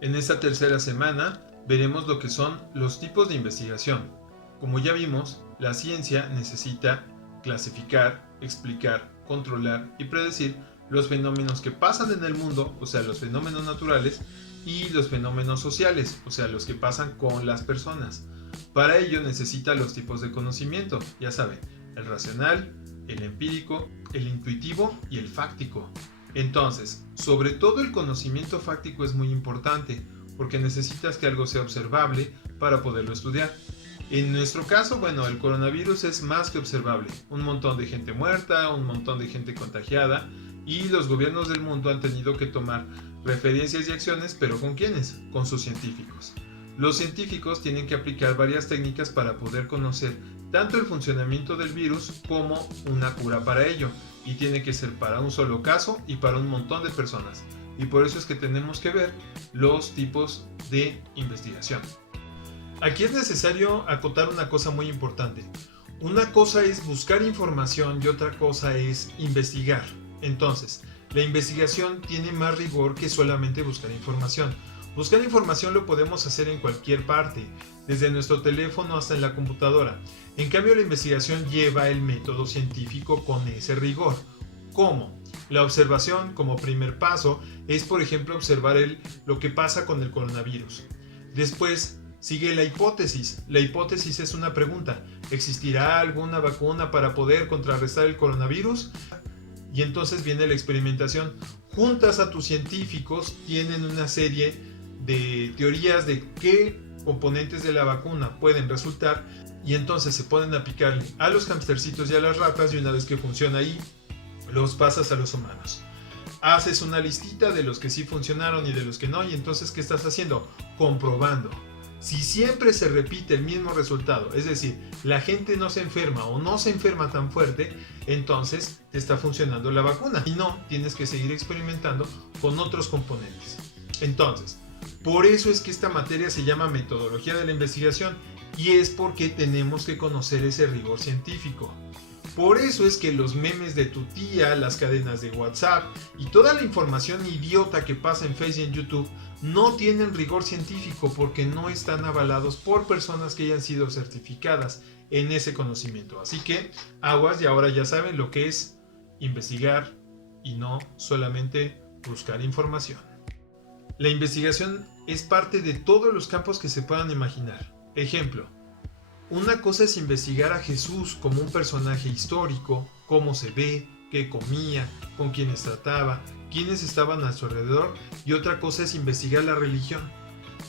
En esta tercera semana veremos lo que son los tipos de investigación. Como ya vimos, la ciencia necesita clasificar, explicar, controlar y predecir los fenómenos que pasan en el mundo, o sea, los fenómenos naturales, y los fenómenos sociales, o sea, los que pasan con las personas. Para ello necesita los tipos de conocimiento, ya saben, el racional, el empírico, el intuitivo y el fáctico. Entonces, sobre todo el conocimiento fáctico es muy importante, porque necesitas que algo sea observable para poderlo estudiar. En nuestro caso, bueno, el coronavirus es más que observable. Un montón de gente muerta, un montón de gente contagiada, y los gobiernos del mundo han tenido que tomar referencias y acciones, pero ¿con quiénes? Con sus científicos. Los científicos tienen que aplicar varias técnicas para poder conocer tanto el funcionamiento del virus como una cura para ello, y tiene que ser para un solo caso y para un montón de personas, y por eso es que tenemos que ver los tipos de investigación. Aquí es necesario acotar una cosa muy importante. Una cosa es buscar información y otra cosa es investigar. Entonces, la investigación tiene más rigor que solamente buscar información. Buscar información lo podemos hacer en cualquier parte, desde nuestro teléfono hasta en la computadora. En cambio, la investigación lleva el método científico con ese rigor. ¿Cómo? La observación, como primer paso, es por ejemplo observar lo que pasa con el coronavirus. Después sigue la hipótesis. La hipótesis es una pregunta. ¿Existirá alguna vacuna para poder contrarrestar el coronavirus? Y entonces viene la experimentación. Juntas a tus científicos, tienen una serie de teorías de qué componentes de la vacuna pueden resultar, y entonces se pueden aplicar a los hamstercitos y a las ratas, y una vez que funciona ahí, los pasas a los humanos. Haces una listita de los que sí funcionaron y de los que no, y entonces ¿qué estás haciendo? Comprobando. Si siempre se repite el mismo resultado, es decir, la gente no se enferma o no se enferma tan fuerte, entonces te está funcionando la vacuna. Y no, tienes que seguir experimentando con otros componentes. Entonces, por eso es que esta materia se llama metodología de la investigación, y es porque tenemos que conocer ese rigor científico. Por eso es que los memes de tu tía, las cadenas de WhatsApp y toda la información idiota que pasa en Facebook y en YouTube no tienen rigor científico, porque no están avalados por personas que hayan sido certificadas en ese conocimiento. Así que aguas, y ahora ya saben lo que es investigar y no solamente buscar información. La investigación es parte de todos los campos que se puedan imaginar. Ejemplo, una cosa es investigar a Jesús como un personaje histórico, cómo se ve, qué comía, con quiénes trataba, quiénes estaban a su alrededor, y otra cosa es investigar la religión.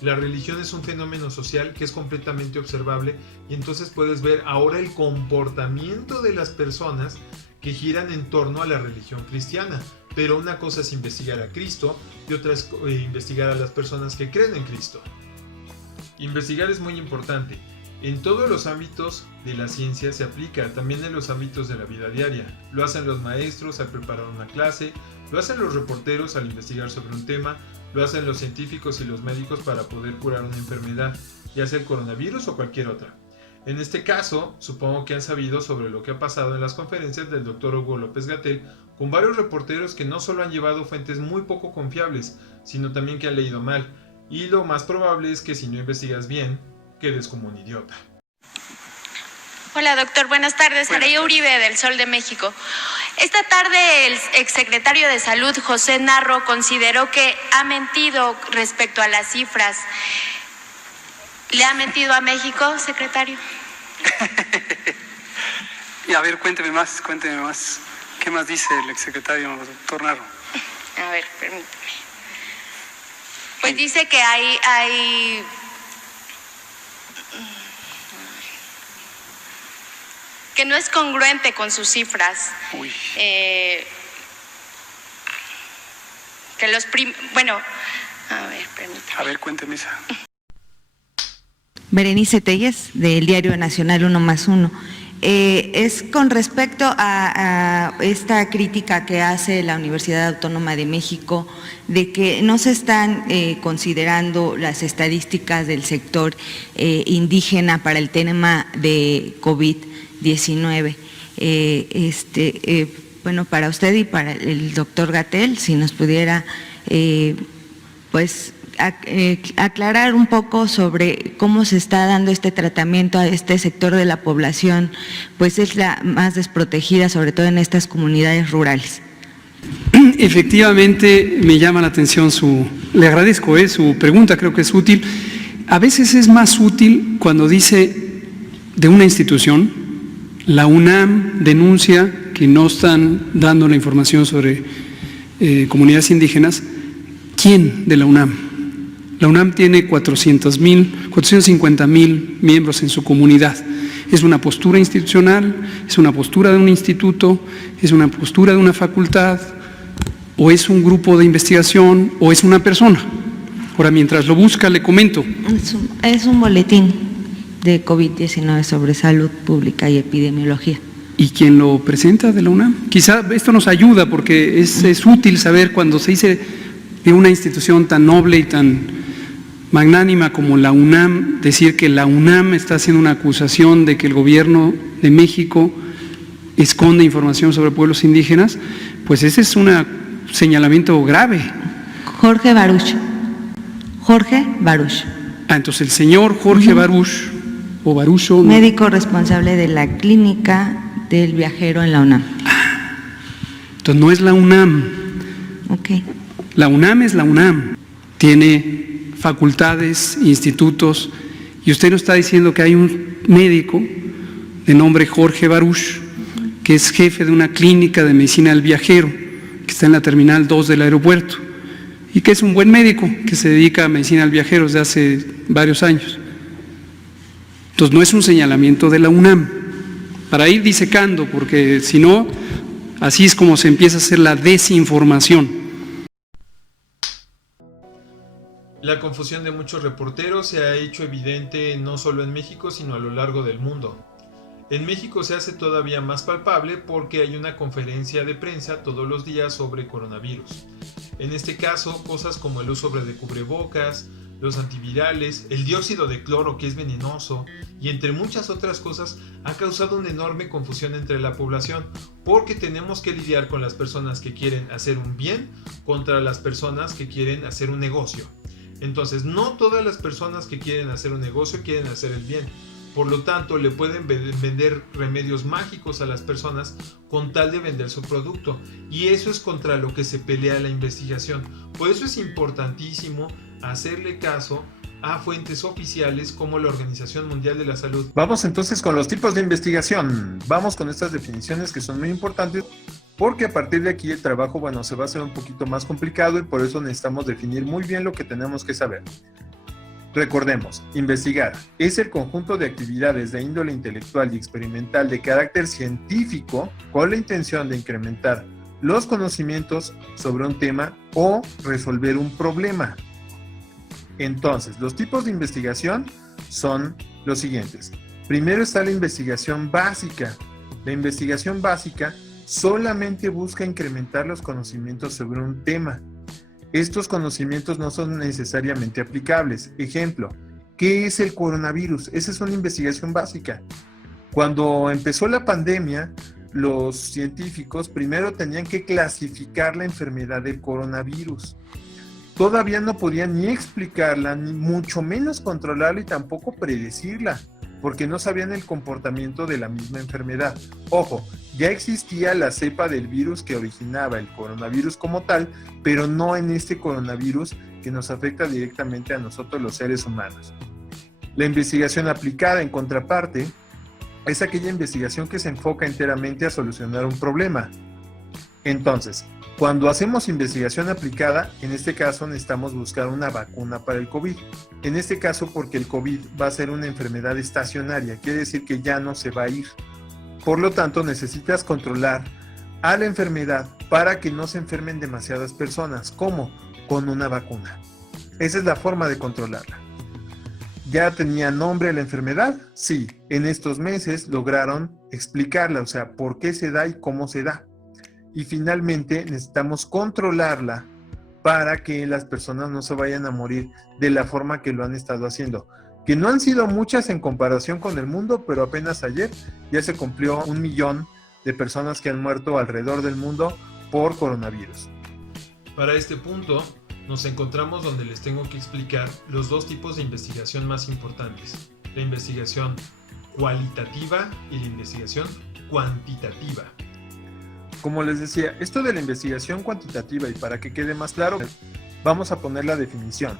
La religión es un fenómeno social que es completamente observable, y entonces puedes ver ahora el comportamiento de las personas que giran en torno a la religión cristiana. Pero una cosa es investigar a Cristo y otra es investigar a las personas que creen en Cristo. Investigar es muy importante. En todos los ámbitos de la ciencia se aplica, también en los ámbitos de la vida diaria. Lo hacen los maestros al preparar una clase, lo hacen los reporteros al investigar sobre un tema, lo hacen los científicos y los médicos para poder curar una enfermedad, ya sea el coronavirus o cualquier otra. En este caso, supongo que han sabido sobre lo que ha pasado en las conferencias del Dr. Hugo López-Gatell, con varios reporteros que no solo han llevado fuentes muy poco confiables, sino también que han leído mal, y lo más probable es que si no investigas bien, quedes como un idiota. Hola doctor, buenas tardes. Araya Uribe del Sol de México. Esta tarde el exsecretario de Salud, José Narro, consideró que ha mentido respecto a las cifras. ¿Le ha mentido a México, secretario? Y a ver, cuénteme más. ¿Qué más dice el exsecretario, doctor Narro? A ver, permíteme. Pues dice que hay que no es congruente con sus cifras. Uy. Que los bueno, a ver, permítame. A ver, cuénteme esa. Berenice Telles, del Diario Nacional 1+1. Es con respecto a esta crítica que hace la Universidad Autónoma de México de que no se están considerando las estadísticas del sector indígena para el tema de COVID-19. Bueno, para usted y para el doctor Gatell, si nos pudiera pues aclarar un poco sobre cómo se está dando este tratamiento a este sector de la población, pues es la más desprotegida, sobre todo en estas comunidades rurales. Efectivamente, me llama la atención le agradezco su pregunta, creo que es útil. A veces es más útil cuando dice de una institución, la UNAM denuncia que no están dando la información sobre comunidades indígenas. ¿Quién de la UNAM? La UNAM tiene 450,000 miembros en su comunidad. Es una postura institucional, es una postura de un instituto, es una postura de una facultad, o es un grupo de investigación, o es una persona. Ahora, mientras lo busca, le comento. Es un boletín de COVID-19 sobre salud pública y epidemiología. ¿Y quién lo presenta de la UNAM? Quizá esto nos ayuda porque es útil saber cuando se dice de una institución tan noble y tan magnánima como la UNAM, decir que la UNAM está haciendo una acusación de que el gobierno de México esconde información sobre pueblos indígenas, pues ese es un señalamiento grave. Jorge Baruch. Entonces el señor Jorge Baruch, o Barucho… Médico responsable de la clínica del viajero en la UNAM. Entonces no es la UNAM. Ok. La UNAM es la UNAM. Tiene facultades, institutos, y usted nos está diciendo que hay un médico de nombre Jorge Baruch, que es jefe de una clínica de medicina del viajero, que está en la Terminal 2 del aeropuerto, y que es un buen médico, que se dedica a medicina del viajero desde hace varios años. Entonces no es un señalamiento de la UNAM, para ir disecando, porque si no, así es como se empieza a hacer la desinformación. La confusión de muchos reporteros se ha hecho evidente no solo en México, sino a lo largo del mundo. En México se hace todavía más palpable porque hay una conferencia de prensa todos los días sobre coronavirus. En este caso, cosas como el uso de cubrebocas, los antivirales, el dióxido de cloro que es venenoso y entre muchas otras cosas ha causado una enorme confusión entre la población porque tenemos que lidiar con las personas que quieren hacer un bien contra las personas que quieren hacer un negocio. Entonces, no todas las personas que quieren hacer un negocio quieren hacer el bien. Por lo tanto, le pueden vender remedios mágicos a las personas con tal de vender su producto. Y eso es contra lo que se pelea la investigación. Por eso es importantísimo hacerle caso a fuentes oficiales como la Organización Mundial de la Salud. Vamos entonces con los tipos de investigación. Vamos con estas definiciones que son muy importantes porque a partir de aquí el trabajo, se va a hacer un poquito más complicado y por eso necesitamos definir muy bien lo que tenemos que saber. Recordemos, investigar es el conjunto de actividades de índole intelectual y experimental de carácter científico con la intención de incrementar los conocimientos sobre un tema o resolver un problema. Entonces, los tipos de investigación son los siguientes. Primero está la investigación básica. La investigación básica solamente busca incrementar los conocimientos sobre un tema. Estos conocimientos no son necesariamente aplicables. Ejemplo, ¿qué es el coronavirus? Esa es una investigación básica. Cuando empezó la pandemia, los científicos primero tenían que clasificar la enfermedad del coronavirus. Todavía no podían ni explicarla, ni mucho menos controlarla y tampoco predecirla, porque no sabían el comportamiento de la misma enfermedad. Ojo, ya existía la cepa del virus que originaba el coronavirus como tal, pero no en este coronavirus que nos afecta directamente a nosotros los seres humanos. La investigación aplicada, en contraparte, es aquella investigación que se enfoca enteramente a solucionar un problema. Entonces, cuando hacemos investigación aplicada, en este caso necesitamos buscar una vacuna para el COVID. En este caso porque el COVID va a ser una enfermedad estacionaria, quiere decir que ya no se va a ir. Por lo tanto, necesitas controlar a la enfermedad para que no se enfermen demasiadas personas. ¿Cómo? Con una vacuna. Esa es la forma de controlarla. ¿Ya tenía nombre la enfermedad? Sí. En estos meses lograron explicarla, o sea, por qué se da y cómo se da. Y finalmente necesitamos controlarla para que las personas no se vayan a morir de la forma que lo han estado haciendo. Que no han sido muchas en comparación con el mundo, pero apenas ayer ya se cumplió 1 millón de personas que han muerto alrededor del mundo por coronavirus. Para este punto, nos encontramos donde les tengo que explicar los dos tipos de investigación más importantes: la investigación cualitativa y la investigación cuantitativa. Como les decía, esto de la investigación cuantitativa, y para que quede más claro, vamos a poner la definición.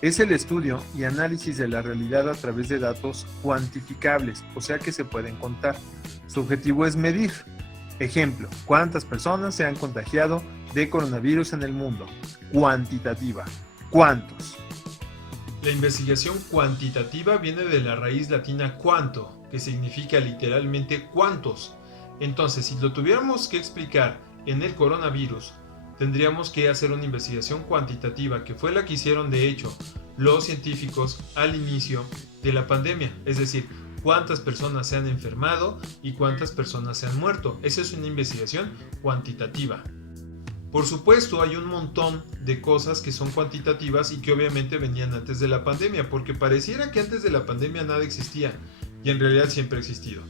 Es el estudio y análisis de la realidad a través de datos cuantificables, o sea que se pueden contar. Su objetivo es medir. Ejemplo, ¿cuántas personas se han contagiado de coronavirus en el mundo? Cuantitativa. ¿Cuántos? La investigación cuantitativa viene de la raíz latina quanto, que significa literalmente cuántos. Entonces, si lo tuviéramos que explicar en el coronavirus, tendríamos que hacer una investigación cuantitativa, que fue la que hicieron de hecho los científicos al inicio de la pandemia. Es decir, cuántas personas se han enfermado y cuántas personas se han muerto. Esa es una investigación cuantitativa. Por supuesto, hay un montón de cosas que son cuantitativas y que obviamente venían antes de la pandemia, porque pareciera que antes de la pandemia nada existía, y en realidad siempre ha existido.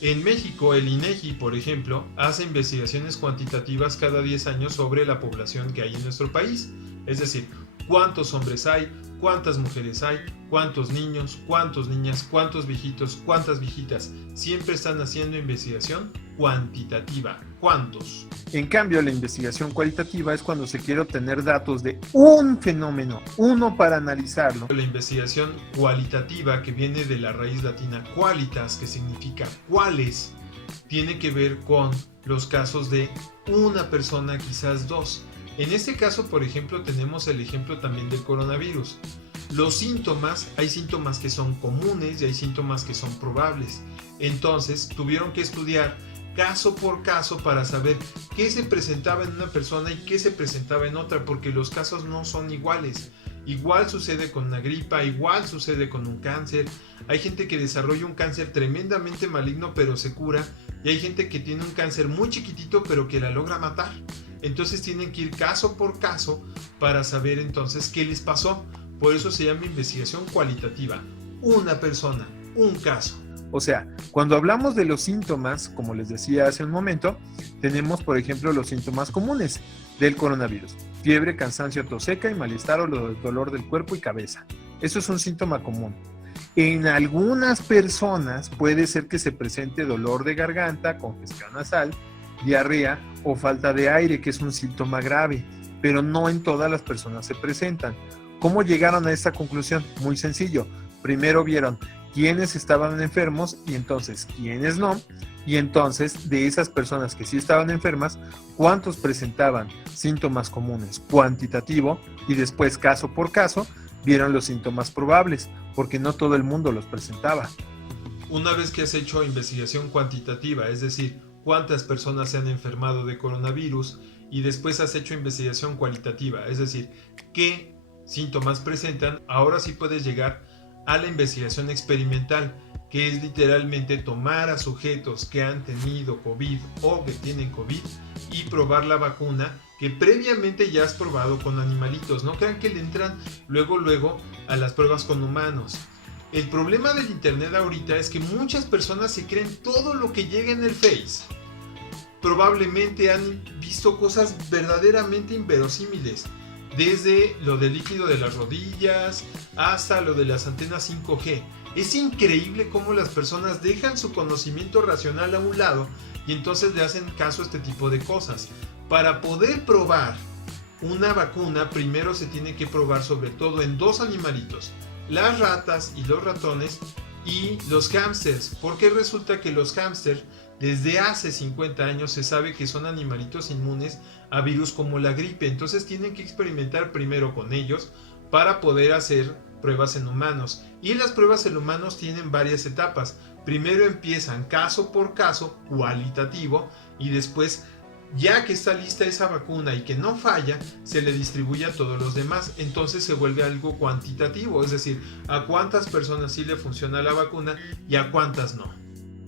En México, el INEGI, por ejemplo, hace investigaciones cuantitativas cada 10 años sobre la población que hay en nuestro país. Es decir, cuántos hombres hay, cuántas mujeres hay, cuántos niños, cuántas niñas, cuántos viejitos, cuántas viejitas. Siempre están haciendo investigación cuantitativa. ¿Cuántos? En cambio, la investigación cualitativa es cuando se quiere obtener datos de un fenómeno, uno para analizarlo. La investigación cualitativa, que viene de la raíz latina qualitas, que significa cuáles, tiene que ver con los casos de una persona, quizás dos. En este caso, por ejemplo, tenemos el ejemplo también del coronavirus. Los síntomas, hay síntomas que son comunes y hay síntomas que son probables. Entonces, tuvieron que estudiar caso por caso para saber qué se presentaba en una persona y qué se presentaba en otra, porque los casos no son iguales. Igual sucede con una gripa, igual sucede con un cáncer. Hay gente que desarrolla un cáncer tremendamente maligno pero se cura, y hay gente que tiene un cáncer muy chiquitito pero que la logra matar. Entonces tienen que ir caso por caso para saber entonces qué les pasó. Por eso se llama investigación cualitativa. Una persona, un caso. O sea, cuando hablamos de los síntomas, como les decía hace un momento, tenemos por ejemplo los síntomas comunes del coronavirus: fiebre, cansancio, tos seca y malestar o dolor del cuerpo y cabeza. Eso es un síntoma común. En algunas personas puede ser que se presente dolor de garganta, congestión nasal, diarrea o falta de aire, que es un síntoma grave, pero no en todas las personas se presentan. ¿Cómo llegaron a esta conclusión? Muy sencillo. Primero vieron quiénes estaban enfermos y entonces quiénes no, y entonces de esas personas que sí estaban enfermas, cuántos presentaban síntomas comunes, cuantitativo, y después caso por caso vieron los síntomas probables, porque no todo el mundo los presentaba. Una vez que has hecho investigación cuantitativa, es decir, cuántas personas se han enfermado de coronavirus, y después has hecho investigación cualitativa, es decir, qué síntomas presentan, ahora sí puedes llegar a la investigación experimental, que es literalmente tomar a sujetos que han tenido COVID o que tienen COVID y probar la vacuna que previamente ya has probado con animalitos. No crean que le entran luego a las pruebas con humanos. El problema del internet ahorita es que muchas personas se creen todo lo que llega en el Face. Probablemente han visto cosas verdaderamente inverosímiles. Desde lo del líquido de las rodillas hasta lo de las antenas 5G. Es increíble cómo las personas dejan su conocimiento racional a un lado y entonces le hacen caso a este tipo de cosas. Para poder probar una vacuna, primero se tiene que probar sobre todo en dos animalitos: las ratas y los ratones y los hámsters, porque resulta que los hámsters desde hace 50 años se sabe que son animalitos inmunes a virus como la gripe. Entonces tienen que experimentar primero con ellos para poder hacer pruebas en humanos. Y las pruebas en humanos tienen varias etapas. Primero empiezan caso por caso, cualitativo, y después, ya que está lista esa vacuna y que no falla, se le distribuye a todos los demás. Entonces se vuelve algo cuantitativo, es decir, a cuántas personas sí le funciona la vacuna y a cuántas no.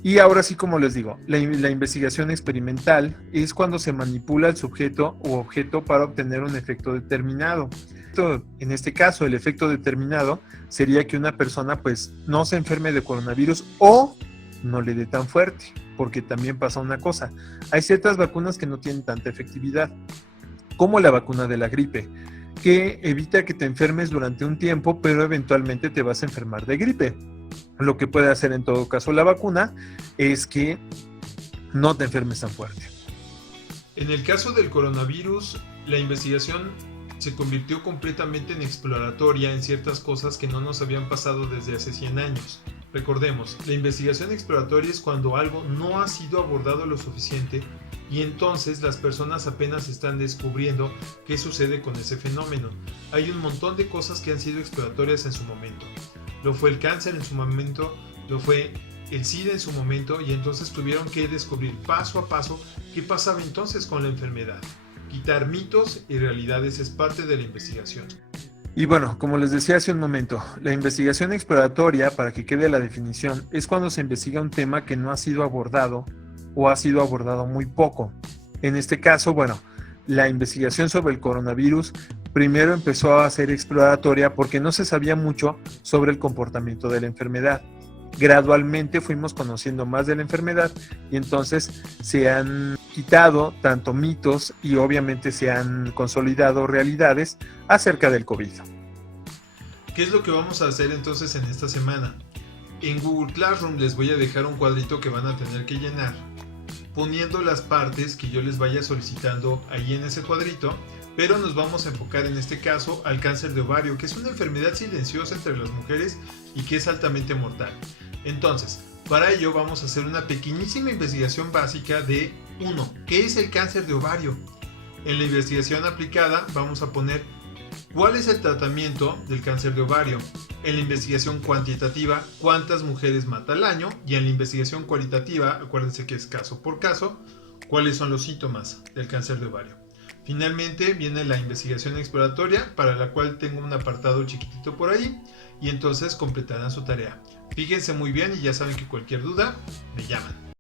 Y ahora sí, como les digo, la investigación experimental es cuando se manipula el sujeto u objeto para obtener un efecto determinado. En este caso, el efecto determinado sería que una persona pues no se enferme de coronavirus o no le dé tan fuerte, porque también pasa una cosa: hay ciertas vacunas que no tienen tanta efectividad, como la vacuna de la gripe. que evita que te enfermes durante un tiempo, pero eventualmente te vas a enfermar de gripe. Lo que puede hacer en todo caso la vacuna es que no te enfermes tan fuerte. En el caso del coronavirus, la investigación se convirtió completamente en exploratoria en ciertas cosas que no nos habían pasado desde hace 100 años. Recordemos, la investigación exploratoria es cuando algo no ha sido abordado lo suficiente y entonces las personas apenas están descubriendo qué sucede con ese fenómeno. Hay un montón de cosas que han sido exploratorias en su momento. Lo fue el cáncer en su momento, lo fue el SIDA en su momento, y entonces tuvieron que descubrir paso a paso qué pasaba entonces con la enfermedad. Quitar mitos y realidades es parte de la investigación. Y bueno, como les decía hace un momento, la investigación exploratoria, para que quede la definición, es cuando se investiga un tema que no ha sido abordado o ha sido abordado muy poco. En este caso, bueno, la investigación sobre el coronavirus primero empezó a ser exploratoria porque no se sabía mucho sobre el comportamiento de la enfermedad. Gradualmente fuimos conociendo más de la enfermedad y entonces se han quitado tanto mitos y obviamente se han consolidado realidades acerca del COVID. ¿Qué es lo que vamos a hacer entonces en esta semana? En Google Classroom les voy a dejar un cuadrito que van a tener que llenar, poniendo las partes que yo les vaya solicitando ahí en ese cuadrito, pero nos vamos a enfocar en este caso al cáncer de ovario, que es una enfermedad silenciosa entre las mujeres y que es altamente mortal. Entonces, para ello vamos a hacer una pequeñísima investigación básica de 1. ¿Qué es el cáncer de ovario? En la investigación aplicada vamos a poner ¿cuál es el tratamiento del cáncer de ovario? En la investigación cuantitativa, ¿cuántas mujeres mata al año? Y en la investigación cualitativa, acuérdense que es caso por caso, ¿cuáles son los síntomas del cáncer de ovario? Finalmente viene la investigación exploratoria, para la cual tengo un apartado chiquitito por ahí, y entonces completarán su tarea. Fíjense muy bien y ya saben que cualquier duda me llaman.